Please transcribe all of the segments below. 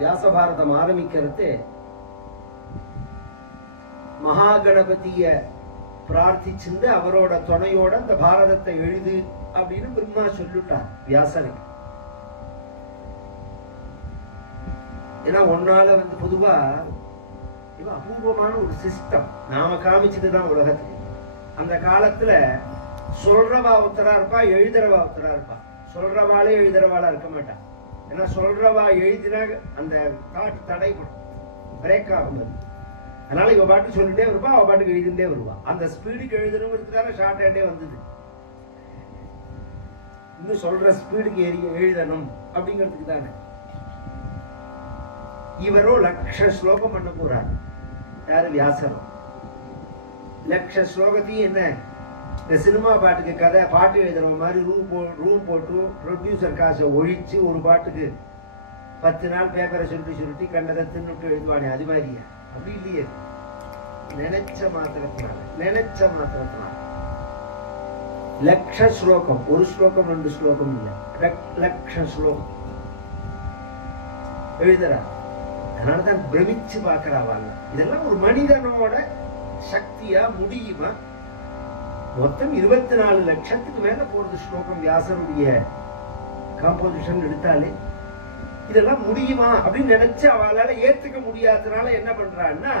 வியாசபாரதம் ஆரம்பிக்கிறது மகாகணபதிய பிரார்த்திச்சிருந்து அவரோட துணையோட அந்த பாரதத்தை எழுது அப்படின்னு பிரம்மா சொல்லிட்டார் வியாசனுக்கு. ஏன்னா ஒன்னால பொதுவா இது அபூர்வமான ஒரு சிஸ்டம் நாம காமிச்சதுதான் உலகத்துக்கு. அந்த காலத்துல சொல்றவா ஒருத்தரா இருப்பா, எழுதுறவா ஒருத்தரா இருப்பா. சொல்றவாளே எழுதுறவாளா இருக்க மாட்டான். ஏன்னா சொல்றவா எழுதினா அந்த காட்டு தடைப்படும், பிரேக் ஆகும். அதனால இவ பாட்டு சொல்லிட்டே வருவா, அவ பாட்டுக்கு எழுதிட்டே வருவா. அந்த ஸ்பீடுக்கு எழுதணுங்கிறதுக்காக ஷார்ட் ஹேண்டே வந்தது. இன்னும் சொல்ற ஸ்பீடுக்கு எழுதணும் அப்படிங்கிறதுக்கு தானே. இவரோ லட்ச ஸ்லோகம் பண்ண போறார். யாரு? வியாசரும். லட்ச ஸ்லோகத்தையும் என்ன இந்த சினிமா பாட்டுக்கு கதை பாட்டு எழுதுற மாதிரி ரூம் போட்டு ப்ரொடியூசர் காசை ஒழிச்சு ஒரு பாட்டுக்கு 10 நாள் பேப்பரை சுருட்டி கண்டதை தின்னுட்டு எழுதுவானே, அது மாதிரியா? அப்படி இல்லையே. நினைச்ச மாத்திரத்தினால லட்ச ஸ்லோகம். ஒரு ஸ்லோகம் 2 ஸ்லோகம் இல்லை, லட்ச ஸ்லோகம் எழுதுறா. அதனாலதான் பிரமிச்சு பாக்குறாவாங்க. இதெல்லாம் ஒரு மனிதனோட சக்தியா முடியுமா? மொத்தம் 24 லட்சத்துக்கு மேல போறது ஸ்லோகம் வியாசருடைய காம்போசிஷன் எடுத்தாலே. இதெல்லாம் முடியுமா அப்படின்னு நினைச்சு அவளால ஏத்துக்க முடியாததுனால என்ன பண்றான்னா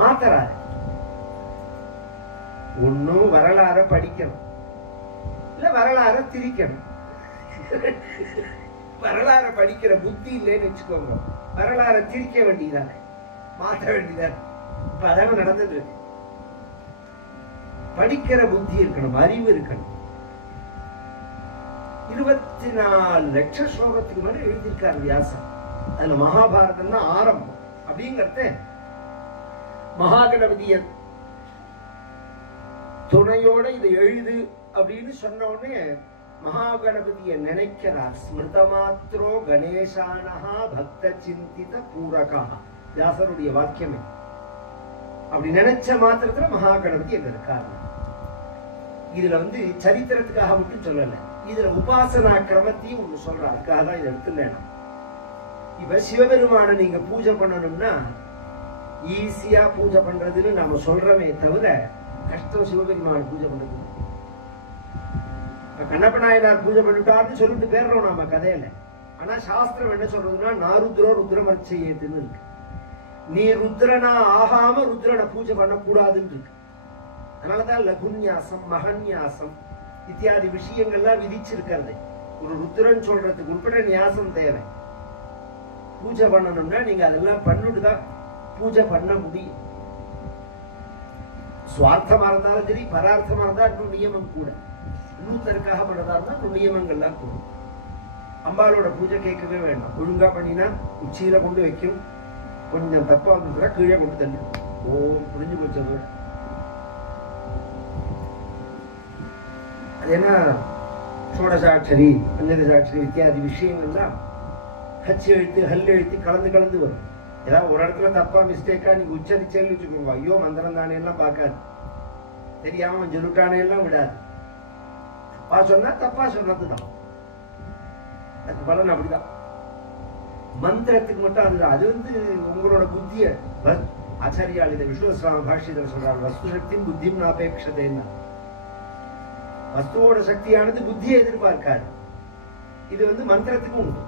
மாத்தறாரு. ஒன்னும் வரலாற படிக்கணும், இல்ல வரலாற திரிக்கணும். வரலாற படிக்கிற புத்தி இல்லைன்னு வச்சுக்கோங்க, வரலாற திரிக்க வேண்டியதானே, மாற்ற வேண்டியதானே. இப்ப அதான நடந்தது. படிக்கிற புத்தி இருக்கணும், அறிவு இருக்கணும். 24 லட்ச ஸ்லோகத்துக்கு மேல எழுதியிருக்காரு வியாசன். அதுல மகாபாரதம் தான் ஆரம்பம். அப்படிங்கறது மகாகணபதிய துணையோட இதை எழுது அப்படின்னு சொன்ன உடனே மகாகணபதியை நினைக்கிறார். ஸ்மிருதமாத்ரோ கணேசானஹா பக்த சிந்தித பூரகா, வியாசருடைய வாக்கியமே. அப்படி நினைச்ச மாத்திரத்துல மகாகணபதி எங்க இருக்காரு. இதுல சரித்திரத்துக்காக மட்டும் சொல்லல, இதுல உபாசனா கிரமத்தையும் ஒண்ணு சொல்றாரு. அதுக்காக தான் இதை எடுத்துலேனா. இப்ப சிவபெருமான நீங்க பூஜை பண்ணணும்னா ஈஸியா பூஜை பண்றதுன்னு நாம சொல்றமே தவிர கஷ்டம் சிவபெருமான பூஜை பண்றது. கண்ணப்ப நாயனார் பூஜை பண்ணிட்டாருன்னு சொல்லிட்டு பேர்றோம் நாம கதையில. ஆனா சாஸ்திரம் என்ன சொல்றதுன்னா நாருத்ரோ ருத்ரமர்ச்சையேதுன்னு இருக்கு. நீ ருத்ரனா ஆகாம ருத்ரனை பூஜை பண்ணக்கூடாதுன்னு இருக்கு. அதனாலதான் லகுன்யாசம் மகன்யாசம் இத்தியாதி விஷயங்கள்லாம் விதிச்சிருக்கிறது. ஒரு ருத்ரன் சொல்றதுக்கு உட்பட நியாசம் தேவை. பூஜை பண்ணணும்னா நீங்க அதெல்லாம் பண்ணிட்டுதான் பூஜை பண்ண முடியும். சுவார்த்தமா இருந்தாலும் சரி, பரார்த்தமா இருந்தா இன்னும் நியமம் கூட. இன்னொருத்தருக்காக பண்ணதா இருந்தா நியமங்கள்லாம் கூட. அம்பாளோட பூஜை கேட்கவே வேண்டாம். ஒழுங்கா பண்ணினா உச்சியில கொண்டு வைக்கும், கொஞ்சம் தப்பா வந்துட்டா கீழே கொண்டு தள்ளி புரிஞ்சு போச்சது. அது என்ன சோடசாட்சரி பஞ்சதசாட்சரி இத்தியாதி விஷயங்கள்லாம் ஹச்சு எழுத்து ஹல் எழுத்து கலந்து வரும். ஏதாவது ஒரு இடத்துல தப்பா மிஸ்டேக்கா நீங்க உச்சரிச்சேன்னு வச்சுக்கோங்க, ஐயோ மந்திரம் தானே எல்லாம் பார்க்காது, தெரியாம சொல்லிட்டானே எல்லாம் விடாது. தப்பா சொன்னா தப்பா சொன்னதுதான் அதுக்கு பலன். அப்படிதான் மந்திரத்துக்கு மட்டும் அதுதான். அது உங்களோட புத்திய ஆச்சாரியால் இதை விஷ்ணுஸ்வாமி பாஷ்யத்தில் சொல்றாங்க, வஸ்து சக்தியும் புத்தியும் நாபேட்சதைன்னா. வஸ்துவோட சக்தியானது புத்தியை எதிர்பார்க்காது. இது மந்திரத்துக்கும் உண்டு.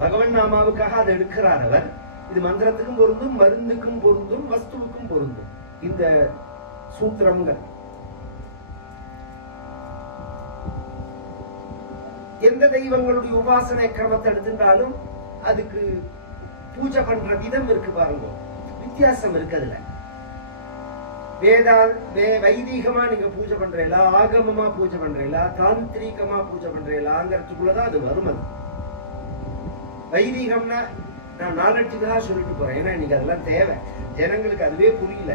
பகவன் நாமாவுக்காக அதை எடுக்கிறார் அவர். இது மந்திரத்துக்கும் பொருந்தும், மருந்துக்கும் பொருந்தும், வஸ்துவுக்கும் பொருந்தும். இந்த சூத்திரங்கள் எந்த தெய்வங்களுடைய உபாசனை கிரமத்தை எடுத்துட்டாலும் அதுக்கு பூஜை பண்ற விதம் இருக்கு பாருங்க, வித்தியாசம் இருக்கு. அதுல வைதீகமா நீங்க பூஜை பண்றீங்களா, ஆகமமா பூஜை பண்றீங்களா, தாந்திரீகமா பூஜை பண்றீங்களாங்கிறதுக்குள்ளதான் அது வரும். அது வைதீகம்னா நான் நாலெட்டுக்காக சொல்லிட்டு போறேன். ஏன்னா இன்னைக்கு அதெல்லாம் தேவை, ஜனங்களுக்கு அதுவே புரியல.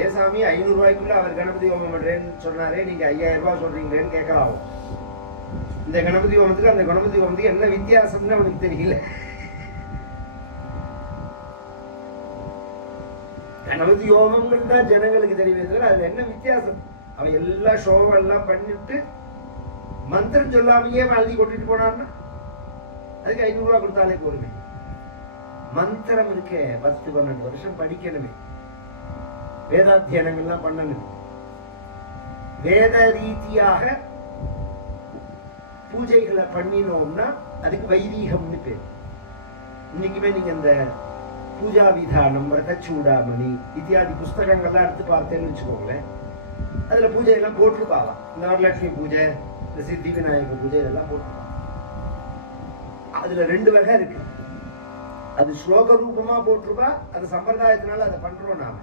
ஏன் சாமி 500 ரூபாய்க்குள்ள அவர் கணபதி ஹோமம் பண்றேன்னு சொன்னாரே, நீங்க 5000 ரூபாய் சொல்றீங்களேன்னு கேட்கலாம். இந்த கணபதி ஹோமத்துக்கு அந்த கணபதி ஹோமத்துக்கு என்ன வித்தியாசம்னு அவனுக்கு தெரியல. கணபதி ஹோமம் தான் ஜனங்களுக்கு தெரியாது, அதுல என்ன வித்தியாசம். அவன் எல்லா ஷோவெல்லாம் பண்ணிட்டு மந்திரம் சொல்லாமையே எழுதி கொண்டுட்டு போனான்னா அதுக்கு 500 ரூபாய் கொடுத்தாலே போருமே. மந்திரம் இருக்கே 10-12 வருஷம் படிக்கணுமே, வேதாத்தியனங்கள்லாம் பண்ணணும். வேத ரீதியாக பூஜைகளை பண்ணினோம்னா அதுக்கு வைதீகம்னு பேர். இன்னைக்குமே நீங்க இந்த பூஜா விதானம், விரத சூடாமணி இத்தியாதி புஸ்தகங்கள்லாம் எடுத்து பார்த்தேன்னு வச்சுக்கோங்களேன், அதுல பூஜை எல்லாம் போட்டிருப்பாங்க. இந்த வரலட்சுமி பூஜை, இந்த சித்தி விநாயகர் பூஜை இதெல்லாம் போட்டிருப்பாங்க. அதுல 2 வகை இருக்கு. அது ஸ்லோக ரூபமா போட்டிருப்பா, அது சம்பிரதாயத்தினால அதை பண்றோம் நாம.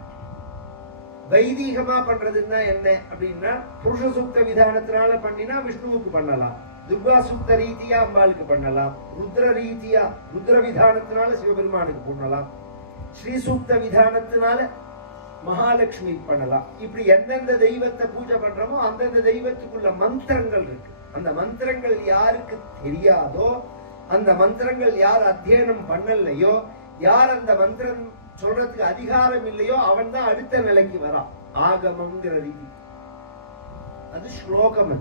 வைதீகமா பண்றதுன்னா என்ன அப்படின்னா, புருஷ சூக்த விதானத்தினால பண்ணினா விஷ்ணுவுக்கு பண்ணலாம், துர்கா சூக்த ரீதியா அம்பாளுக்கு பண்ணலாம், ருத்ர ரீதியா ருத்ர விதானத்தினால சிவபெருமானுக்கு பண்ணலாம், ஸ்ரீ சூக்த விதானத்தினால மகாலட்சுமி பண்ணலாம். இப்படி எந்தெந்த தெய்வத்தை பூஜை பண்றோமோ அந்தந்த தெய்வத்துக்குள்ள மந்திரங்கள் இருக்கு. அந்த மந்திரங்கள் யாருக்கு தெரியாதோ, அந்த மந்திரங்கள் யார் அத்தியனம் பண்ணலையோ, யார் அந்த மந்திரம் சொல்றதுக்கு அதிகாரம் இல்லையோ அவன் தான் அடுத்த நிலைக்கு வரான். ஆகமங்கிற ரீதி அது ஸ்லோகம்.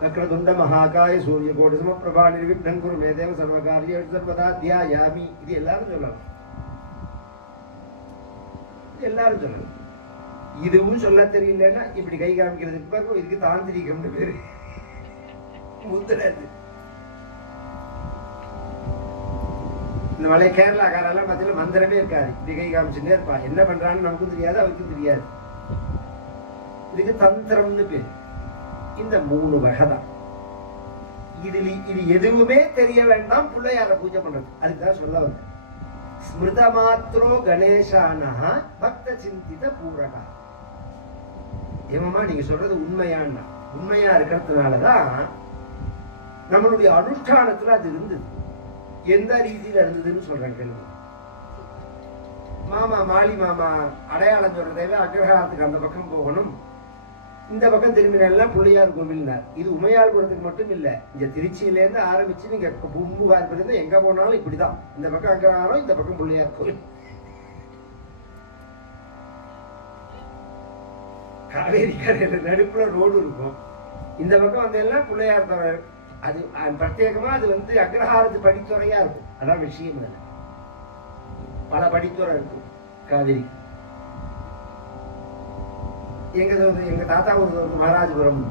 வக்ரதுண்ட மகாகாய சூரிய கோடி சமப்பிரபா நிர்விக்னம் குரு மே தேவ சர்வகாரிய சர்வதா தியாயாமி. இது எல்லாரும் சொல்லலாம், எல்லாரும் சொல்லலாம். இதுவும் சொல்ல தெரியலன்னா இப்படி கை காமிக்கிறதுக்கு பாருங்க, இதுக்கு தாந்திரிகம்னு பேரு. முந்திராது இந்த மலை கேரளாக்காரெல்லாம் பார்த்தீங்கன்னா மந்திரமே இருக்காது, இப்படி கை காமிச்சுட்டே இருப்பான். என்ன பண்றான்னு நமக்கும் தெரியாது, அவருக்கும் தெரியாது. இதுக்கு தந்திரம்னு பேரு. இந்த 3 வகை தான். இது எதுவுமே தெரிய வேண்டாம் பிள்ளையார பூஜை பண்றது. அதுக்குதான் சொல்ல வந்து ஸ்மிருத மாத்ரோ கணேசானஹ பக்த சிந்தித பூரகா. ஏமாமா நீங்க சொல்றது உண்மையானா? உண்மையா இருக்கிறதுனாலதான் நம்மளுடைய அனுஷ்டானத்துல அது இருந்தது. எந்த ரீதியில இருந்ததுன்னு சொல்றேன் கேள்வி. மாமா மாலி மாமா அடையாளம் சொல்றதே அக்ரஹாரத்துக்கு அந்த பக்கம் போகணும், இந்த பக்கம் திரும்பினா பிள்ளையார் கோவில். இது உமையாள்புரத்துக்கு மட்டும் இல்ல, இங்க திருச்சியில இருந்து ஆரம்பிச்சு நீங்க பூம்புகார் இருந்து எங்க போனாலும் இப்படிதான். இந்த பக்கம் அக்ரஹாரம், இந்த பக்கம் பிள்ளையார் கோவில். காவேரி கரையில நடுப்புல ரோடு இருக்கும், இந்த பக்கம் வந்து எல்லாம் பிள்ளையார் துறை. அது பிரத்யேகமா அது வந்து அக்ரஹாரத்து படித்துறையா இருக்கும். அதான் விஷயம். பல படித்துறை இருக்கும் காவிரி. எங்க தாத்தா ஒரு மகாராஜபுரம்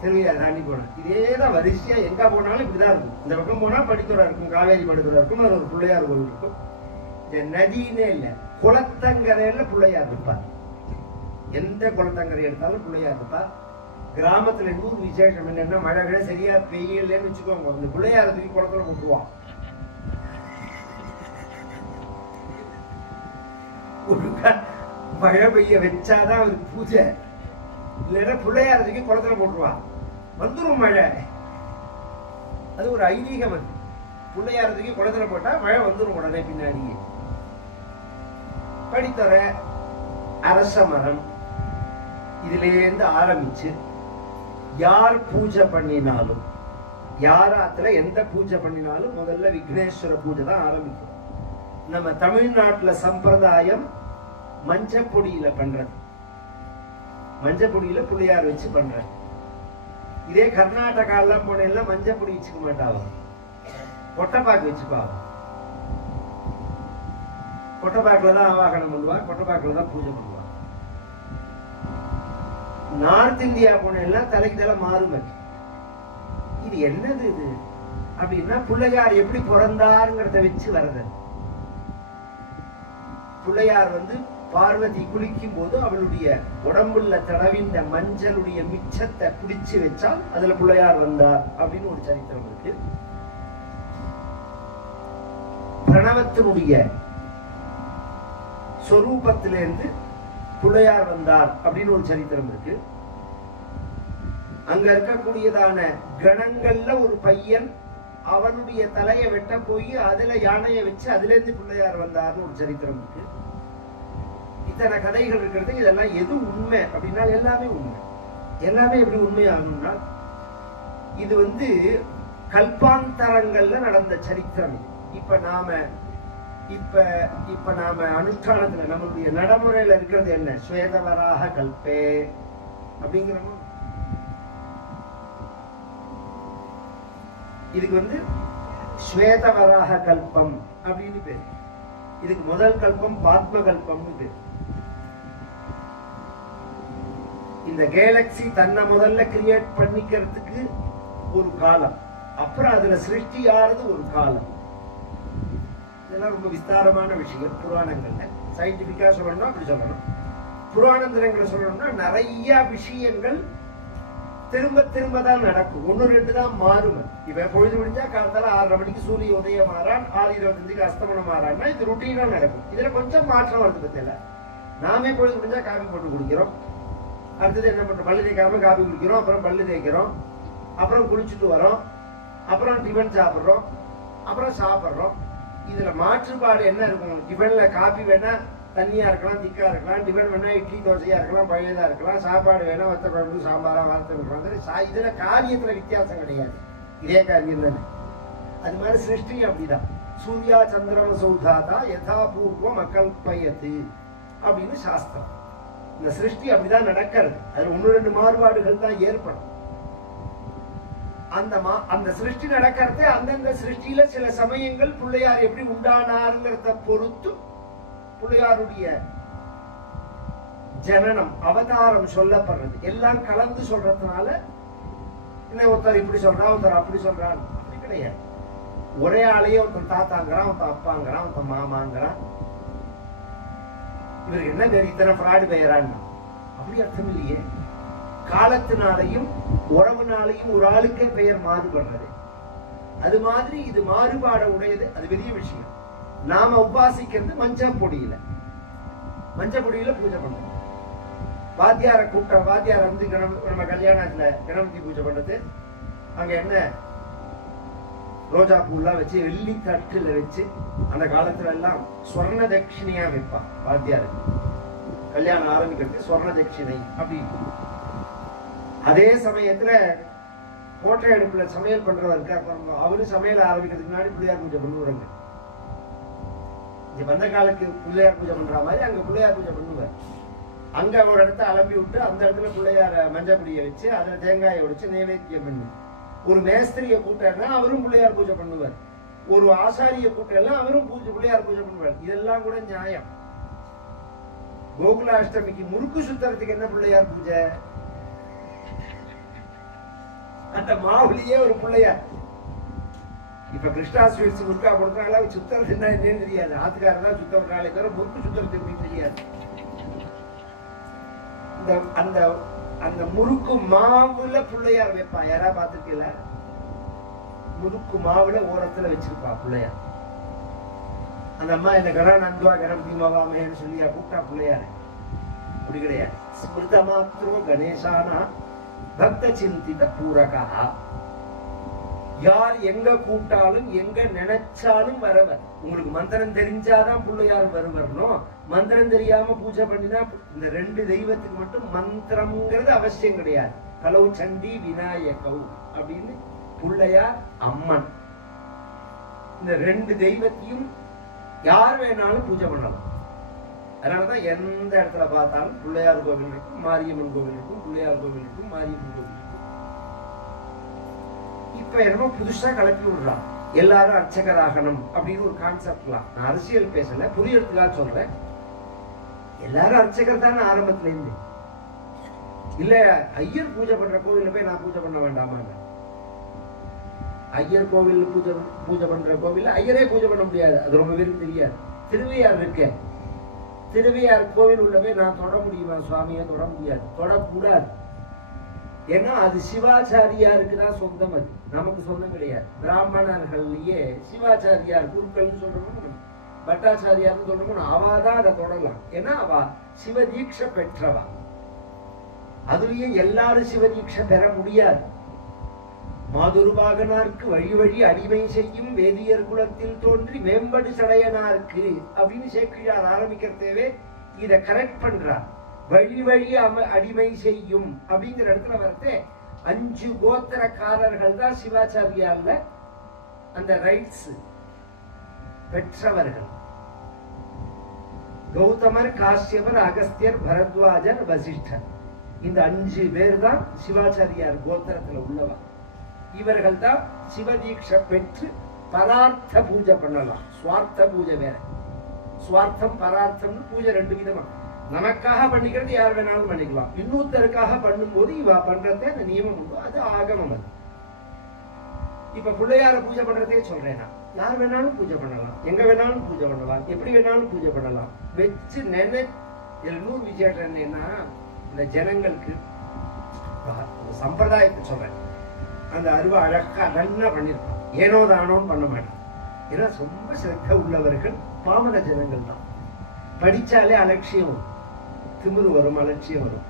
திருவிழா தாண்டி போனேன், இதேதான் வரிசையா எங்க போனாலும் இப்படிதான் இருக்கும். இந்த பக்கம் போனா படித்துறை இருக்கும், காவேரி படித்துறை இருக்கும், அது ஒரு பிள்ளையார் கோவில் இருக்கும். இந்த நதினே இல்ல, குளத்தங்கரையில பிள்ளையார் இருப்பார். எந்த குளத்தங்கரை எடுத்தாலும் பிள்ளையார் இருப்பார். கிராமத்துல இன்னொரு விசேஷம் என்னன்னா, மழை விட சரியா பெய்யலன்னு வச்சுக்கோங்க, அந்த பிள்ளையார தூக்கி குளத்துல போட்டுருவான். மழை பெய்ய வச்சாதான் அவருக்கு பூஜை, இல்லைன்னா பிள்ளையார தூக்கி குளத்துல போட்டுருவான். வந்துடும் மழை. அது ஒரு ஐதீகம். அது பிள்ளையார தூக்கி குளத்துல போட்டா மழை வந்துடும் உடனே பின்னாடியே. படித்துறை, அரச மரம், இதுல இருந்து ஆரம்பிச்சு யார் பூஜை பண்ணினாலும், யாராத்துல எந்த பூஜை பண்ணினாலும் முதல்ல விக்னேஸ்வர பூஜை தான் ஆரம்பிக்கும். நம்ம தமிழ்நாட்டுல சம்பிரதாயம் மஞ்சப்பொடியில பண்றது, மஞ்சப்பொடியில பிள்ளையார் வச்சு பண்றது. இதே கர்நாடகால போனேன்னா மஞ்சப்பொடி வச்சுக்க மாட்டாங்க, கொட்டைப்பாக்கு வச்சுப்பாங்க. கொட்டைப்பாக்குலதான் ஆவாகனம் பண்ணுவாங்க, கொட்டைப்பாக்குலதான் பூஜை பண்ணுவாங்க. நார்த் இந்தியா போனெல்லாம் தலைக்கு தலை மாறுமே. இது என்னது இது அப்படின்னா, பிள்ளையார் எப்படி பிறந்தாருங்கிறத வச்சு வர்றது. பிள்ளையார் வந்து பார்வதி குளிக்கும் போது அவளுடைய உடம்புல தடவின்ற மஞ்சளுடைய மிச்சத்தை குடிச்சு வச்சால் அதுல பிள்ளையார் வந்தார் அப்படின்னு ஒரு சரித்திரம் இருக்கு. பிரணவத்தினுடைய சொரூபத்திலிருந்து பிள்ளையார் வந்தார் அப்படின்னு ஒரு சரித்திரம் இருக்கு. அங்க இருக்கக்கூடியதான கணங்கள்ல ஒரு பையன் அவனுடைய தலையை வெட்ட போய் அதுல யானையை வச்சு அதுல இருந்து பிள்ளையார் வந்தார்னு ஒரு சரித்திரம் இருக்கு. இத்தனை கதைகள் இருக்கிறது. இதெல்லாம் எது உண்மை அப்படின்னா எல்லாமே உண்மை. எல்லாமே எப்படி உண்மை ஆகணும்னா, இது வந்து கல்பாந்தரங்கள்ல நடந்த சரித்திரம். இப்ப நாம அனுஷ்டானத்துல நம்மளுடைய நடைமுறையில இருக்கிறது என்ன? ஸ்வேதவராக கல்பே அப்படிங்கிறோம். இதுக்கு வந்து ஸ்வேதவராக கல்பம் அப்படின்னு பேர். இதுக்கு முதல் கல்பம் பாத்ம கல்பம்னு பேர். இந்த கேலக்சி தன்னை முதல்ல கிரியேட் பண்ணிக்கிறதுக்கு ஒரு காலம், அப்புறம் அதுல சிருஷ்டியானது ஒரு காலம். இதெல்லாம் ரொம்ப விஸ்தாரமான விஷயம் புராணங்கள்ல. சயின்டிபிக்கா சொல்லணும்னா அப்படி சொல்லணும். புராணங்களை சொல்லணும்னா நிறைய விஷயங்கள் திரும்ப திரும்ப தான் நடக்கும். 1-2 தான் மாறும். இப்ப பொழுது முடிஞ்சா காலத்தால 6:30 மணிக்கு சூரிய உதயம் மாறான், 6:25க்கு அஸ்தமனம் மாறான்னா இது ருட்டீனா நடக்கும். இதுல கொஞ்சம் மாற்றம் வருது. பத்தியில நாமே பொழுது முடிஞ்சா காபி போட்டு குடிக்கிறோம், அடுத்தது என்ன பண்றோம், பல்லு தேய்க்காம காபி குடிக்கிறோம், அப்புறம் பல்லு தேய்க்கிறோம், அப்புறம் குளிச்சுட்டு வரோம், அப்புறம் டிஃபன் சாப்பிட்றோம், அப்புறம் சாப்பிட்றோம். இதுல மாற்றுப்பாடு என்ன இருக்கும்? டிஃபன்ல காபி வேணா தண்ணியா இருக்கலாம், திக்கா இருக்கலாம், டிஃபன் வேணா இட்லி தோசையா இருக்கலாம், பழையதா இருக்கலாம், சாப்பாடு வேணா வத்த குழம்பு சாம்பாரா வார்த்தை இருக்கலாம். இதுல காரியத்துல வித்தியாசம் கிடையாது, இதே காரியம் தானே. அது மாதிரி சிருஷ்டி அப்படிதான். சூர்யா சந்திரம சௌதாதா யதா பூர்வம் அகல்பயத்து அப்படின்னு சாஸ்திரம். இந்த சிருஷ்டி அப்படிதான் நடக்கிறது. அதுல 1-2 மாறுபாடுகள் தான் ஏற்படும். அந்த சிருஷ்டி நடக்கிறது. அந்தந்த சிருஷ்டியில சில சமயங்கள் பிள்ளையார் எப்படி உண்டானாருங்கிறத பொறுத்து பிள்ளையாருடைய ஜனனம் அவதாரம் சொல்லப்படுறது. எல்லாம் கலந்து சொல்றதுனால என்ன, ஒருத்தர் இப்படி சொல்றான், ஒருத்தர் அப்படி சொல்றான், அப்படி கிடையாது. ஒரே ஆளையே ஒருத்தன் தாத்தாங்கிறான், ஒருத்தன் அப்பாங்கிறான், ஒருத்தன் மாமாங்கிறான். இவருக்கு என்ன பேர், இத்தனை ஃப்ராடு பெயரான்னு அப்படி அர்த்தம் இல்லையே. காலத்தினாலையும் உறவுனாலையும் ஒரு ஆளுக்கே பெயர் மாறுபடுறது. அது மாதிரி இது மாறுபாட உடையது. அது பெரிய விஷயம். நாம உபாசிக்கிறது மஞ்சள் பொடியில பூஜை பண்றோம். வாத்தியார கூப்பிட்ட வாத்தியார வந்து நம்ம கல்யாணத்துல கணபதி பூஜை பண்றது, அங்க என்ன ரோஜா பூலாம் வச்சு வெள்ளி தட்டுல வச்சு, அந்த காலத்துல எல்லாம் ஸ்வர்ண தட்சிணையா வைப்பான் வாத்தியாருக்கு. கல்யாணம் ஆரம்பிக்கிறது ஸ்வர்ண தட்சிணை அப்படி. அதே சமயத்துல கோட்டை அடுப்புல சமையல் பண்றவர் இருக்காரு, அவரு சமையல் ஆரம்பிக்கிறதுக்கு முன்னாடி பிள்ளையார் பூஜை பண்ணுவாங்க. இங்க வந்த காலக்கு பிள்ளையார் பூஜை பண்ற மாதிரி அங்க பிள்ளையார் பூஜை பண்ணுவார். அங்க ஒரு இடத்த அலம்பி விட்டு அந்த இடத்துல பிள்ளையார மஞ்சள் பொடியை வச்சு அதுல தேங்காயை உடைச்சு நைவேத்தியம் பண்ணி, ஒரு மேஸ்திரிய கூட்டம்னா அவரும் பிள்ளையார் பூஜை பண்ணுவார், ஒரு ஆசாரிய கூட்டம் அவரும் பிள்ளையார் பூஜை பண்ணுவார். இதெல்லாம் கூட நியாயம். கோகுலாஷ்டமிக்கு முறுக்கு சுத்தறதுக்கு என்ன பிள்ளையார் பூஜை? அந்த மாவுலியே ஒரு பிள்ளையார். இப்ப கிருஷ்ணா ஸ்வீட்ஸ் முறுக்கா கொடுத்தாங்களா, சுத்தறது என்ன என்னன்னு தெரியாது. ஆத்துக்காரர் தான் சுத்த விடுறாங்களே தவிர முறுக்கு சுத்தறது எப்படின்னு தெரியாது. அந்த முறுக்கு மாவுல பிள்ளையார் வைப்பா. யாரா பாத்துருக்கீங்களா? முறுக்கு மாவுல ஓரத்துல வச்சிருப்பா பிள்ளையார். அந்த அம்மா என்ன கணானந்துவா கணபதி மவாமேன்னு சொல்லியா கூப்பிட்டா பிள்ளையாரு? அப்படி கிடையாது. ஸ்மிருத மாத்ரோ கணேசானா பக்த சிந்தித பூரகா. யார் எங்க கூட்டாலும் எங்க நினைச்சாலும் வரவர். உங்களுக்கு மந்திரம் தெரிஞ்சாதான் பிள்ளையார் வரணும். மந்திரம் தெரியாம பூஜை பண்ணினா இந்த 2 தெய்வத்துக்கு மட்டும் மந்திரம்ங்கிறது அவசியம் கிடையாது. கலவு சண்டி விநாயகவு அப்படின்னு பிள்ளையார் அம்மன், இந்த 2 தெய்வத்தையும் யார் வேணாலும் பூஜை பண்ணலாம். அதனாலதான் எந்த இடத்துல பார்த்தாலும் பிள்ளையார் கோவில் இருக்கும், மாரியம்மன் கோவில் இருக்கும், பிள்ளையார் கோவில் இருக்கும், மாரியம்மன் கோவில் இருக்கும். இப்ப என்னமோ புதுசா கலப்பி விடுறான், எல்லாரும் அர்ச்சகராகணும் அப்படின்னு ஒரு கான்செப்ட்லாம். நான் அரசியல் பேசல, புரியறதுக்காக சொல்றேன். எல்லாரும் அர்ச்சகர் தானே ஆரம்பத்துல இருந்து. இல்ல ஐயர் பூஜை பண்ற கோவில்ல போய் நான் பூஜை பண்ண வேண்டாமா? ஐயர் கோவில் பூஜை பண்ற கோவில்ல ஐயரே பூஜை பண்ண முடியாது, அது ரொம்ப பேருக்கு தெரியாது. திருவையார் இருக்க, திருவையார் கோவில் உள்ள போய் நான் தொட முடியுமா? சுவாமியை தொட முடியாது, தொடக்கூடாது. ஏன்னா அது சிவாச்சாரியாருக்கு தான் சொந்தம், அது நமக்கு சொந்தம் கிடையாது. பிராமணர்கள்லயே சிவாச்சாரியார் குருக்கள் சொல்றோம், பட்டாச்சாரியார் சொல்றோம், அவாதான் அதை தொடலாம். ஏன்னா அவ சிவதீட்சை பெற்றவா. அதுலயும் எல்லாரும் சிவதீட்சை பெற முடியாது. மாதுருபாகனாருக்கு வழி வழி அடிமை செய்யும் வேதியர் குலத்தில் தோன்றி மேம்படு சடையனாருக்கு அப்படின்னு சேக்கிழார் ஆரம்பிக்கிறதேவே இத கரெக்ட் பண்றார். வழி வழி அடிமை செய்யும் அப்படிங்கிற இடத்துல வரத்தே 5 கோத்திரக்காரர்கள் தான் சிவாச்சாரியார்ல அந்த ரைட்ஸ் பெற்றவர்கள். கௌதமர், காசியவர், அகஸ்தியர், பரத்வாஜர், வசிஷ்டர், இந்த 5 பேர் தான் சிவாச்சாரியார் கோத்திரத்துல உள்ளவா. இவர்கள் தான் சிவதீட்சை பெற்று பரார்த்த பூஜை பண்ணலாம். சுவார்த்த பூஜை வேற, சுவார்த்தம் பரார்த்தம்னு பூஜை ரெண்டு விதமா. நமக்காக பண்ணிக்கிறது யார் வேணாலும் பண்ணிக்கலாம், இன்னொருத்தருக்காக பண்ணும்போது இவ பண்றதே அந்த நியமம் உண்டு, அது ஆகமம். அது இப்ப பிள்ளையார பூஜை பண்றதே சொல்றேன், யார் வேணாலும் பூஜை பண்ணலாம், எங்க வேணாலும் பூஜை பண்ணலாம், எப்படி வேணாலும் பூஜை பண்ணலாம். வச்சு இன்னொரு விசேஷம் என்னன்னா, இந்த ஜனங்களுக்கு சம்பிரதாயத்தை சொல்றேன், அந்த அருவா அழகா நல்லா பண்ணிருப்பான், ஏனோ தானோன்னு பண்ண மாட்டான். ஏன்னா ரொம்ப சிரத்த உள்ளவர்கள் பாமர ஜனங்கள் தான். படிச்சாலே அலட்சியம் வரும், திமிரு வரும், அலட்சியம் வரும்.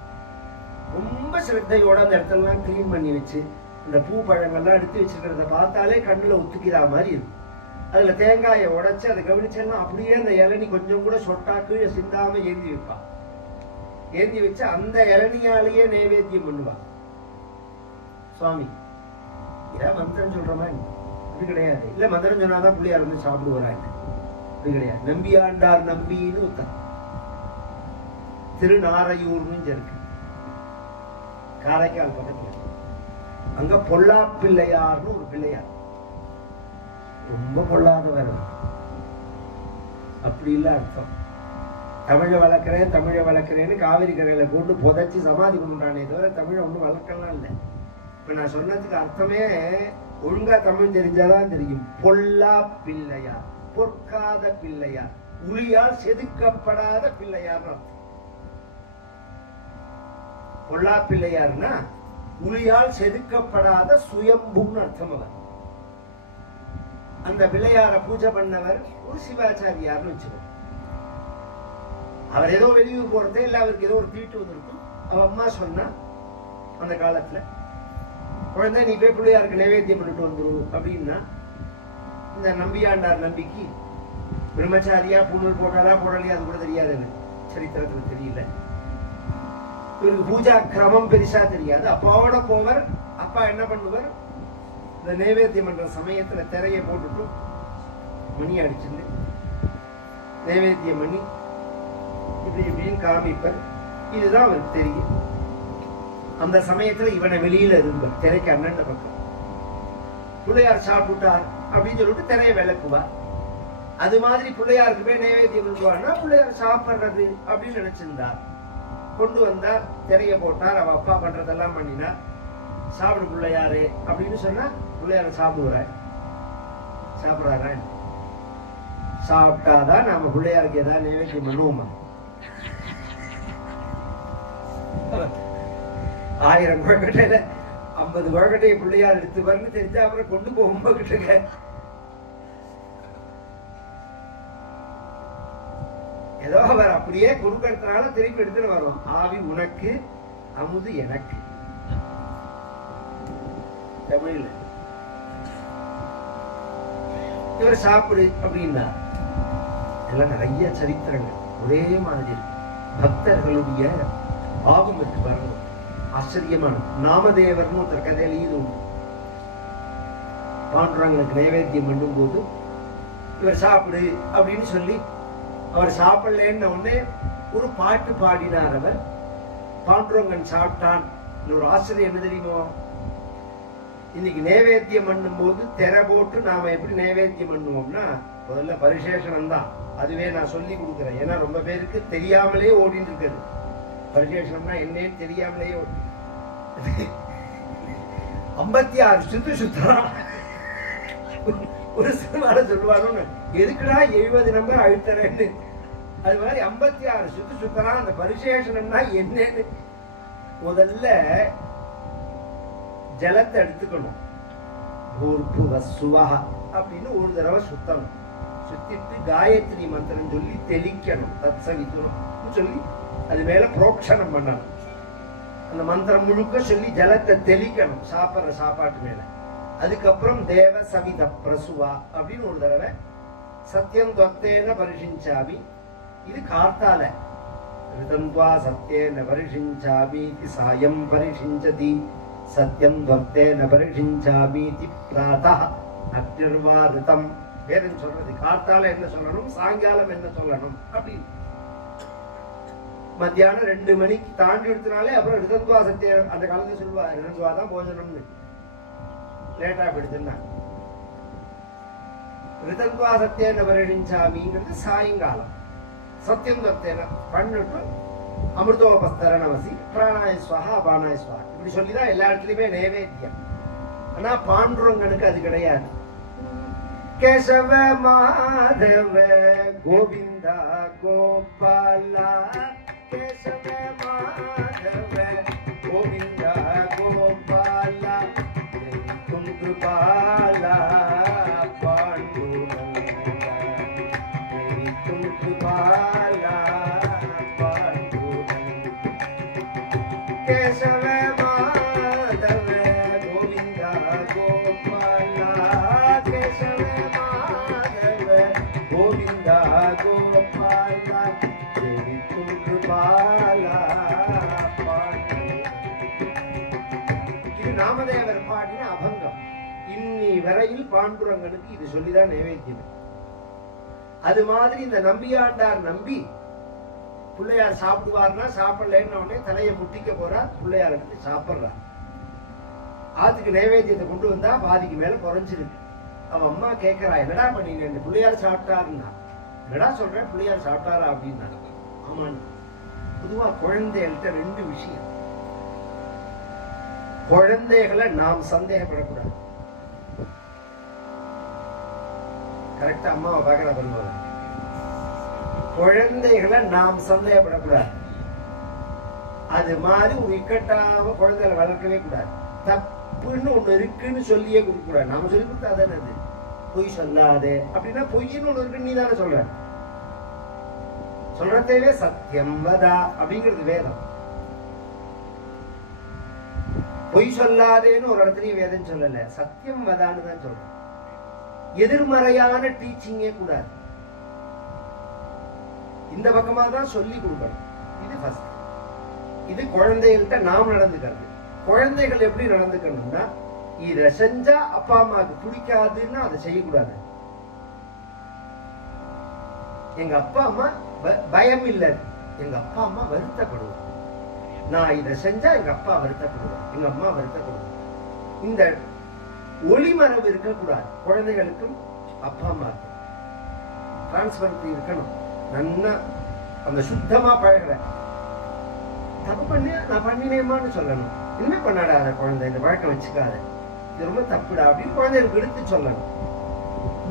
ரொம்ப சிரத்தையோட அந்த இடத்தெல்லாம் கிளீன் பண்ணி வச்சு இந்த பூ பழங்கள்லாம் எடுத்து வச்சிருக்கிறத பார்த்தாலே கண்ணுல ஒத்துக்கிறா மாதிரி இருக்கும். அதுல தேங்காயை உடைச்சு அதை கவனிச்செல்லாம் அப்படியே அந்த இளநி கொஞ்சம் கூட சொட்டா கீழே சிந்தாம ஏந்தி வைப்பான். ஏந்தி வச்சு அந்த இளநியாலேயே நைவேத்தியம் பண்ணுவான். சுவாமி ஏன் மந்திரம் சொல்ற மாதிரி இது கிடையாது. இல்ல மந்திரம் சொன்னாதான் பிள்ளையார் வந்து சாப்பிடுவாங்க, இது கிடையாது. நம்பியாண்டார் நம்பின்னு உத்தம் திருநாரையூர்னு இருக்கு, காரைக்கால் பக்கத்துல. அங்க பொல்லா பிள்ளையார்னு ஒரு பிள்ளையார், ரொம்ப பொல்லாதவர். அப்படி இல்ல அர்த்தம். தமிழை வளர்க்கிறேன் தமிழை வளர்க்கிறேன்னு காவிரி கரையில கொண்டு புதைச்சி சமாதி கொண்டானே தவிர தமிழை ஒன்றும் வளர்க்கலாம் இல்லை. இப்ப நான் சொன்னதுக்கு அர்த்தமே ஒழுங்கா தமிழ் தெரிஞ்சாதான் தெரியும். பொல்லா பிள்ளையார், பொற்காத பிள்ளையார், உளியால் செதுக்கப்படாத பிள்ளையார் அர்த்தம். பொல்லா பிள்ளையார்னா உளியால் செதுக்கப்படாத சுயம்புன்னு அர்த்தம். அவர் அந்த பிள்ளையார பூஜை பண்ணவர் ஒரு சிவாச்சாரியார்னு வச்சுக்கோ. அவர் ஏதோ வெளியூர் போறதே இல்ல, அவருக்கு ஏதோ ஒரு தீட்டு வந்திருக்கும். அவ அம்மா சொன்னா அந்த காலத்துல, குழந்தை நீ போய் பிள்ளையாருக்கு நைவேத்தியம் பண்ணிட்டு வந்துடும் அப்படின்னா, இந்த நம்பியாண்டார் நம்பிக்கை பிரம்மச்சாரியா பூணூல் போட்டாரா போடலையா அது கூட தெரியாது, எனக்கு சரித்திரத்துல தெரியல. இவருக்கு பூஜா கிரமம் பெருசா தெரியாது. அப்பாவோட போவர். அப்பா என்ன பண்ணுவார், இந்த நைவேத்தியம் பண்ற சமயத்துல திரைய போட்டுட்டு மணி அடிச்சுட்டு நைவேத்தியம் பண்ணி இப்படி இப்படின்னு காமிப்பர். இதுதான் அவருக்கு தெரியும். அந்த சமயத்துல இவனை வெளியில இருப்பார், திரைக்கு அண்ணன் பக்கம். பிள்ளையார் சாப்பிட்டார் அப்படின்னு சொல்லிட்டு திரைய விளக்குவார். அது மாதிரி பிள்ளையாருக்கு போய் நைவேத்தியம் பண்ணுவார்னா பிள்ளையார் சாப்பிடுறது அப்படின்னு நினைச்சிருந்தார். கொண்டு வந்தார், திரைய போட்டார், அவ அப்பா பண்றதெல்லாம் பண்ணினார். சாப்பிடு பிள்ளையாரு அப்படின்னு சொன்னா பிள்ளையார சாப்பிடுவார். சாப்பிடாரா? சாப்பிட்டாதான் நாம பிள்ளையாருக்கு ஏதாவது நைவேத்தியம் பண்ணுவோமா? 1000 குழக்கட்டையில 50 குழக்கட்டையை பிள்ளையார் எடுத்து வரன்னு தெரிஞ்சா அப்புறம் கொண்டு போகும்போது ஏதோ அவர் அப்படியே கொடுக்கறதுனால திருப்பி எடுத்துட்டு வரும். ஆவி உனக்கு அமுது எனக்கு. தமிழ்ல இவர் சாப்பிடு அப்படின்னா எல்லாம் நிறைய சரித்திரங்கள் ஒரே மாதிரி இருக்கு. பக்தர்களுடைய ஆகும் இருக்கு பாருங்க, ஆச்சரியமான. நாமதேவர்னு ஒருத்தர் கதையில இது உண்டு. பாண்டுரங்களுக்கு நைவேத்தியம் பண்ணும் போது இவர் சாப்பிடு அப்படின்னு சொல்லி அவர் சாப்பிடலன்னு உடனே ஒரு பாட்டு பாடினார். அவர் பாண்டுரங்கன் சாப்பிட்டான். ஒரு ஆசிரியர் என்ன தெரியுமோ, இன்னைக்கு நைவேத்தியம் பண்ணும் போது திரை போட்டு நாம எப்படி நைவேத்தியம் பண்ணுவோம்னா, முதல்ல பரிசேஷனம் தான். அதுவே நான் சொல்லி கொடுக்குறேன், ஏன்னா ரொம்ப பேருக்கு தெரியாமலே ஓடிட்டு இருக்குது. பரிசேஷனம்னா என்னன்னு தெரியாமலேயே 56 சுத்து சுத்தம் ஒரு சினிமால சொல்லுவாங்க, எதுக்குடா 70 நம்பர் அழுத்தறேன்னு. அது மாதிரி 56 சுத்து சுத்தலாம். அந்த பரிசேஷனம்னா என்னன்னு முதல்ல ஜலத்தை எடுத்துக்கணும். அப்படின்னு ஒரு தடவை சுத்தணும். சுத்திட்டு காயத்ரி மந்திரம் சொல்லி தெளிக்கணும். தத்சவித்துவம் சொல்லி அது மேல புரோக்ஷனம் பண்ணணும். அந்த மந்திரம் முழுக்க சொல்லி ஜலத்தை தெளிக்கணும் சாப்பிட்ற சாப்பாட்டு மேல. அதுக்கப்புறம் தேவ சவித பிரசுவா அப்படின்னு ஒரு தடவை சத்தியம் தொத்தேன பரிஷிஞ்சாமி. இது காத்தால ரிதந்த்வா சத்தியேன பரிஷிஞ்சாமி சாயம் பரிஷிஞ்சதி சத்தியம் தொத்தேன பரிஷிஞ்சாமி பிராதः அக்னிர்வா ரிதம். வேதம் சொல்றது காத்தால என்ன சொல்லணும், சாயங்காலம் என்ன சொல்லணும் அப்படின்னு. மத்தியானம் 2 மணிக்கு தாண்டி எடுத்தனாலே அப்புறம் ரிதந்த்வா சத்தியம் அந்த காலத்துல சொல்லுவா, ரிதந்த்வா தான் போஜனம்னு. லேட்டா போயிடுதுன்னா ரிதன்வா சத்தியேன வருணிஞ்சாமிங்கிறது சாயங்காலம் சத்தியம் சத்தியன பண்ணிட்டு அமிர்தோபஸ்தரணமசி பிராணாய ஸ்வஹா அபானாய ஸ்வஹா இப்படி சொல்லிதான் எல்லா இடத்துலயுமே நைவேத்தியம். ஆனா பாண்டுரங்கனுக்கு அது கிடையாது. கேசவ மாதவ கோவிந்தா கோபாலா கேசவ மாதவ கோவிந்தா கோபாலா துந்துபாலா பாண்டுரங்கா துந்துபாலா பாண்டுரங்கா கேசவ மாதவ கோவிந்தா கோபாலா கேசவ மாதவ கோவிந்தா கோபாலா துந்துபாலா இது நாமதேவர் பாடின அபங்கம். இன்னி வரையில் பாண்டுரங்கனுக்கு இது சொல்லிதான் நைவேத்தியம். அது மாதிரி இந்த நம்பியாண்டார் நம்பி பிள்ளையார் சாப்பிடுவார்னா சாப்பிடலன்னு உடனே தலையை முட்டிக்க போறார். பிள்ளையார் எடுத்து சாப்பிடுறார். ஆத்துக்கு நைவேத்தியத்தை கொண்டு வந்தா பாதிக்கு மேல குறைஞ்சிருக்கு. அவன் அம்மா கேட்கிறா, என்னடா பண்ணீங்க? இந்த பிள்ளையார் சாப்பிட்டாருன்னா. என்னடா சொல்றேன், பிள்ளையார் சாப்பிட்டாரா அப்படின்னா. ஆமான். பொதுவா குழந்தைகள்கிட்ட ரெண்டு விஷயம். குழந்தைகளை நாம் சந்தேகப்படக்கூடாது. கரெக்டா அம்மாவை பார்க்கறா பண்ணுவாங்க. குழந்தைகளை நாம் சந்தேகப்படக்கூடாது. அது மாதிரி ஒரு இக்கட்டாக குழந்தைகளை வளர்க்கவே கூடாது. தப்புன்னு ஒண்ணு இருக்குன்னு சொல்லியே கொடுக்க கூடாது. நாம சொல்லி கொடுத்தா தானே அது. பொய் சொல்லாதே அப்படின்னா பொய்ன்னு ஒண்ணு இருக்குன்னு நீ தானே சொல்ற. சொல்றதேவே சத்தியம் வதா அப்படிங்கிறது வேதம். பொய் சொல்லாதேன்னு ஒரு இடத்துலயும் வேதம் சொல்லல, சத்தியம் வதான்னு தான் சொல்றோம். எதிர்மறையான டீச்சிங்கே கூடாது. இந்த பக்கமா தான் சொல்லி கொடுக்கணும். இது ஃபர்ஸ்ட். இது குழந்தைகள்கிட்ட நாம் நடந்துக்கிறது. குழந்தைகள் எப்படி நடந்துக்கணும்னா, இத செஞ்சா அப்பா அம்மாவுக்கு பிடிக்காதுன்னா அதை செய்யக்கூடாது. எங்க அப்பா அம்மா பயம் இல்லை, எங்க அப்பா அம்மா வருத்தப்படுவாங்க. நான் இதை செஞ்சா எங்க அப்பா வருத்தப்படுவார், எங்க அம்மா வருத்தப்படுவார். இந்த ஒளிமரபு இருக்கக்கூடாது. குழந்தைகளுக்கும் அப்பா அம்மாவுக்கும் டிரான்ஸ்பரன்சி இருக்கணும். நல்லா அந்த சுத்தமா பழகிற. தப்பு பண்ணி நான் பண்ணினேமான்னு சொல்லணும். என்ன பண்ணாடாத குழந்தை, இந்த பழக்கம் வச்சுக்காத, இது ரொம்ப தப்புடா அப்படின்னு குழந்தைகளுக்கு எடுத்து சொல்லணும்.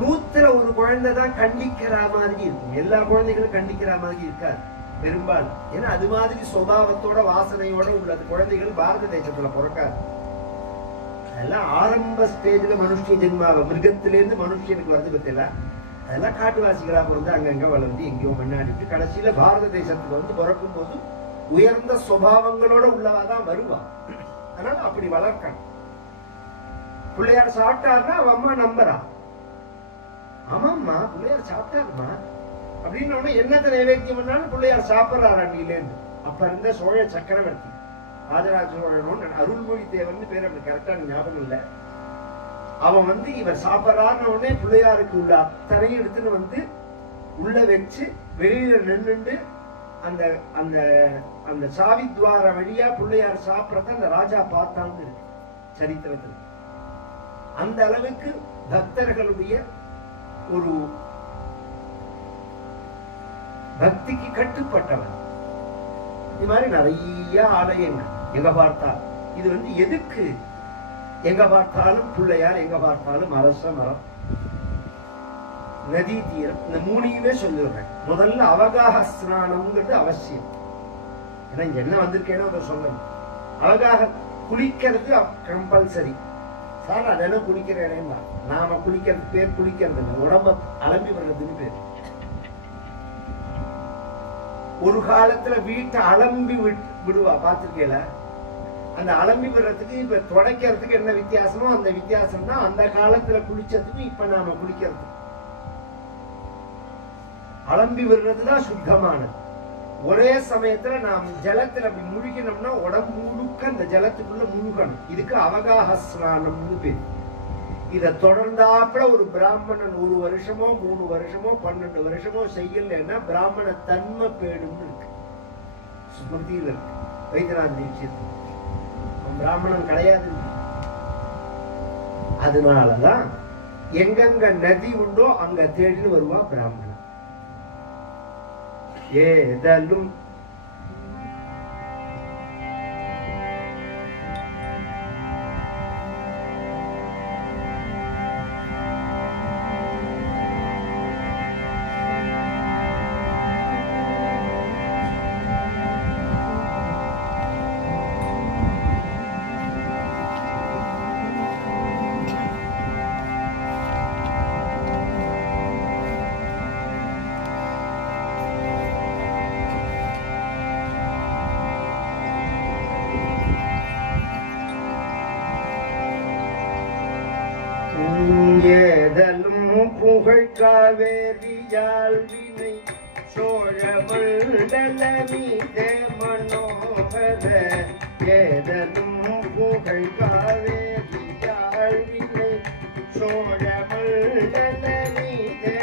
100ல் 1 குழந்தை தான் கண்டிக்கிற மாதிரி இருக்கும். எல்லா குழந்தைகளும் கண்டிக்கிற மாதிரி இருக்காது பெரும்பாலும். ஏன்னா அது மாதிரி சுபாவத்தோட வாசனையோட உள்ளது குழந்தைகள் பாரத தேசத்துல பிறக்காது. அதெல்லாம் ஆரம்ப ஸ்டேஜ்ல மனுஷ ஜென்மாவை மிருகத்திலேருந்து மனுஷனுக்கு வந்து பத்தில அதெல்லாம் காட்டுவாசிகளா பிறந்து அங்கங்க வளர்ந்து எங்கேயோ மண்ணாடிட்டு கடைசியில பாரத தேசத்துக்கு வந்து பிறக்கும் போது உயர்ந்த சுபாவங்களோட உள்ளவாதான் வருவா. அதனால அப்படி வளர்க்கணும். பிள்ளையார் சாப்பிட்டாருன்னா அவன் அம்மா நம்புறா. ஆமாம்மா பிள்ளையார் சாப்பிட்டாருமா அப்படின்னு என்னத்தை நைவேத்தியம் பண்ணாலும் பிள்ளையார் சாப்பிட்றாரு அன்னிலேருந்து. அப்ப இருந்த சோழ சக்கரவர்த்தி ராஜராஜ சோழன் அருள்மொழி தேவன் பேர், அப்படி கரெக்டா ஞாபகம் இல்லை. அவன் வந்து இவர் சாப்பிட்றாருன்னு உடனே பிள்ளையாருக்கு உள்ள அத்தனையும் எடுத்துன்னு வந்து உள்ள வச்சு வெளியில நின்றுண்டு அந்த அந்த அந்த சாவித்வார வழியா பிள்ளையார் சாப்பிட்றத அந்த ராஜா பார்த்தாங்க இருக்கு சரித்திரத்தில். அந்த அளவுக்கு பக்தர்களுடைய ஒரு பக்திக்கு கட்டுப்பட்டவன். இது மாதிரி நிறைய ஆலயங்கள் எங்க பார்த்தா. இது வந்து எதுக்கு? எங்க பார்த்தாலும் பிள்ளையார், எங்க பார்த்தாலும் அரச மரம், நதி தீரம், இந்த 3யுமே சொல்லிடுறேன். முதல்ல அவகாக ஸ்நானம்ங்கிறது அவசியம். ஏன்னா இங்க என்ன வந்திருக்கேன்னு அதை சொல்லணும். அவகாக குளிக்கிறது கம்பல்சரி. சார் அதெல்லாம் குளிக்கிற இடம் தான். நாம குளிக்கிறது பேர் குளிக்கிறது இல்லை, உடம்ப அலம்பி வர்றதுன்னு பேர். ஒரு காலத்துல வீட்டை அலம்பி விடுவா, பாத்திருக்கேல? அந்த அலம்பி விடுறதுக்கு இப்ப துடைக்கிறதுக்கு என்ன வித்தியாசமோ அந்த வித்தியாசம் தான் அந்த காலத்துல குளிச்சதுக்கு இப்ப நாம குளிக்கிறது. அலம்பி விடுறதுதான் சுத்தமானது. ஒரே சமயத்துல நாம் ஜலத்துல அப்படி முழுகினோம்னா உடம்பு முழுக்க அந்த ஜலத்துக்குள்ள முழுகணும். இதுக்கு அவகாக ஸ்நானம்னு பேர். இத தொடர்ந்தாப்புல ஒரு பிராமணன் 1 வருஷமோ 3 வருஷமோ 12 வருஷமோ செய்யலன்னா பிராமண தன்மை பேடுன்னு இருக்கு, ஸ்மிருதியில இருக்கு. வைத்தியநாத தீட்சிதர் பிராமணன் கிடையாது. அதனாலதான் எங்கெங்க நதி உண்டோ அங்க தேடி வருவா பிராமணன். ஏதலும் புகழ் காவேரியால் வினை சோழ மண்டல மீதே மனோகர. ஏதலும் புகழ் காவேரியால் வினை சோழ மண்டல மீதே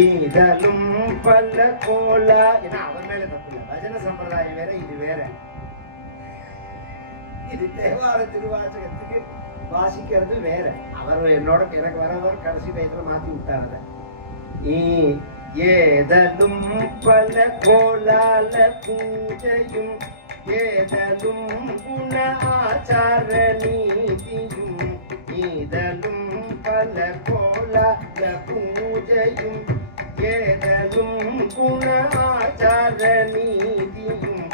ஈதலும் பல்ல கோலா. ஏன்னா அவர் மேல தப்பு இல்லை, பஜன சம்பிரதாயம் வேற, இது வேற. இது தேவார திருவாசகத்துக்கு வாசிக்கிறது வேற. அவர் என்னோட எனக்கு வரவர் கடைசி டயத்துல மாத்தி விட்டாரு. ஏதலும் பல கோலால பூஜையும் ஏதலும் குண ஆச்சார நீதியும். ஈதலும் பல கோலால பூஜையும் ஏதலும் குண ஆச்சார நீதியும்.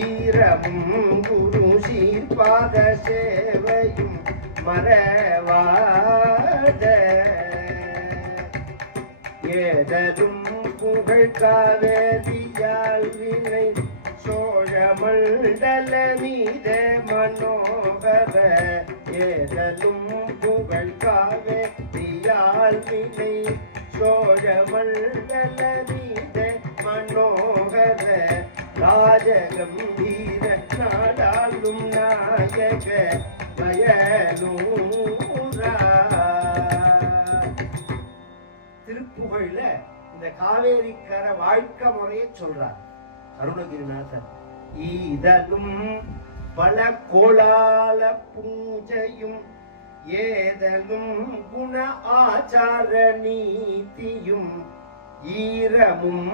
ஈரமும் குரு சீர்பாத சேவையும் மறவாத. ஏதலும் புகழ் காவேரியால் வினை சோழ மண்டல மீத மனோகர. ஏதலும் புகழ் காவேரியால் வினை சோழ மண்டல மீத மனோகர. ராஜகம்பீர நாடாளும் நாயக வயலூரா. திருப்புகழ்ல இந்த காவேரி கர வாழ்க்கை முறையை சொல்றார் அருணகிரிநாதர். ஈதலும் பல கோலால பூஜையும் ஏதலும் குண ஆச்சார நீதியும். ஈரமும்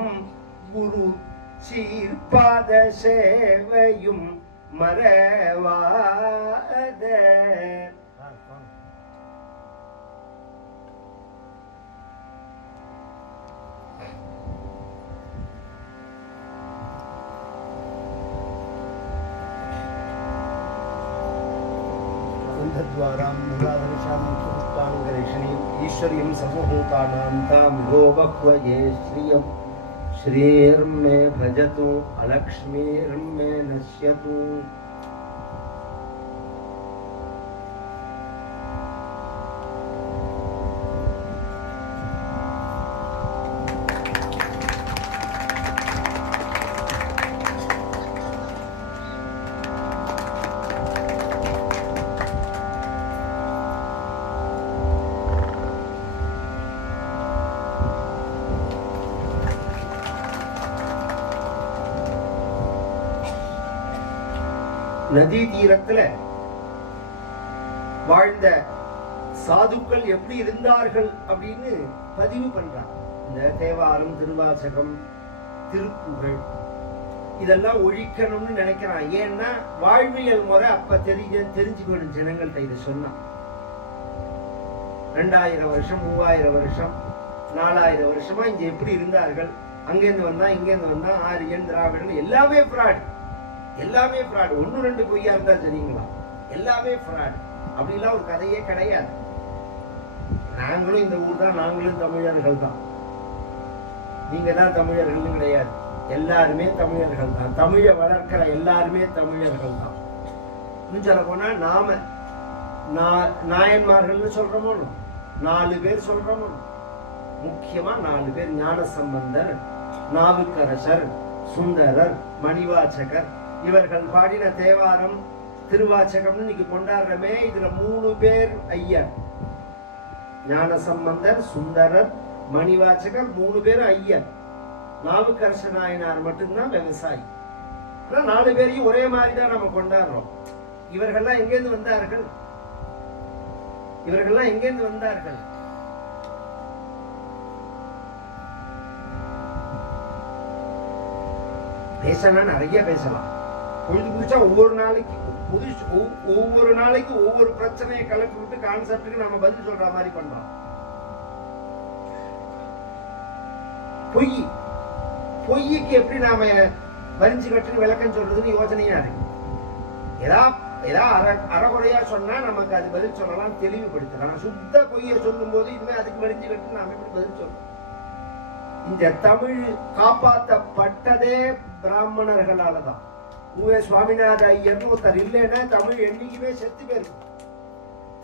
குரு சீர்பாத சேவையும் மறவாத. ईश्वर्यं सर्वभूतानां तां यो बह्वये श्रियं. श्रीर्मे भजतु अलक्ष्मीर्मे नश्यतु. நதி தீரத்துல வாழ்ந்த சாதுக்கள் எப்படி இருந்தார்கள் அப்படின்னு பதிவு பண்றார். இந்த தேவாரம், திருவாசகம், திருப்புகழ் இதெல்லாம் ஒழிக்கணும்னு நினைக்கிறான். ஏன்னா வாழ்வியல் முறை அப்ப தெரிஞ்சுக்கணும் ஜனங்கள்ட்ட. இது சொன்னா 2000 வருஷம் 3000 வருஷம் 4000 வருஷமா இங்க எப்படி இருந்தார்கள், அங்கேருந்து வந்தா இங்கேருந்து வந்தா ஆரியன் திராவிடன் எல்லாமே ஃப்ராட். எல்லாமே ஃப்ராட். 1-2 பொய்யா இருந்தா சரிங்களா, எல்லாமே ஃப்ராட். அப்படிலாம் ஒரு கதையே கிடையாது. நாங்களும் இந்த ஊர் தான், நாங்களும் தமிழர்கள் தான், நீங்க தான் தமிழர்கள் கிடையாது. எல்லாருமே தமிழர்கள் தான். தமிழை வளர்க்கிற எல்லாருமே தமிழர்கள் தான். இன்னும் சொல்ல போனா நாம நாயன்மார்கள் சொல்றோமோ 4 பேர் சொல்றோமோ, முக்கியமா 4 பேர். ஞானசம்பந்தர், நாவுக்கரசர், சுந்தரர், மணிவாசகர் இவர்கள் பாடின தேவாரம் திருவாச்சகம்னு இன்னைக்கு கொண்டாடுறமே. இதுல 3 பேர் ஐயர். ஞானசம்பந்தர், சுந்தரர், மணிவாசகர் 3 பேர் ஐயர். நாவுக்கரச நாயனார் மட்டும்தான் விவசாயி. ஆனா 4 பேரையும் ஒரே மாதிரி தான் நம்ம கொண்டாடுறோம். இவர்கள்லாம் எங்கேருந்து வந்தார்கள்? இவர்கள்லாம் எங்கேருந்து வந்தார்கள்? பேசலாம், நிறைய பேசலாம். பொழுது புதுச்சா ஒவ்வொரு நாளைக்கு ஒவ்வொரு பிரச்சனையை கலப்பி விட்டு கான்செப்டுக்கு நம்ம பதில் சொல்ற மாதிரி பண்றோம். பொய்க்கு எப்படி நாம வரிஞ்சு கட்டு விளக்கம் சொல்றதுன்னு யோசனையா இருக்கு. ஏதாவது அறகுறையா சொன்னா நமக்கு அது பதில் சொல்லலாம், தெளிவுபடுத்தலாம். சுத்த பொய்யை சொல்லும் போது இனிமே அதுக்கு வரிஞ்சு கட்டு நாம எப்படி பதில் சொல்றோம்? இந்த தமிழ் காப்பாற்றப்பட்டதே பிராமணர்களாலதான். சுவாமிநாத ஐயர்னு ஒருத்தர் இல்லைன்னா தமிழ் என்னைக்குமே செத்து போயிருக்கும்.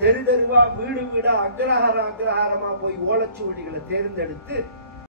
தெரு தெருவா வீடு வீடா அக்ரஹாரமா போய் ஓலைச்சுவடிகளை தேர்ந்தெடுத்து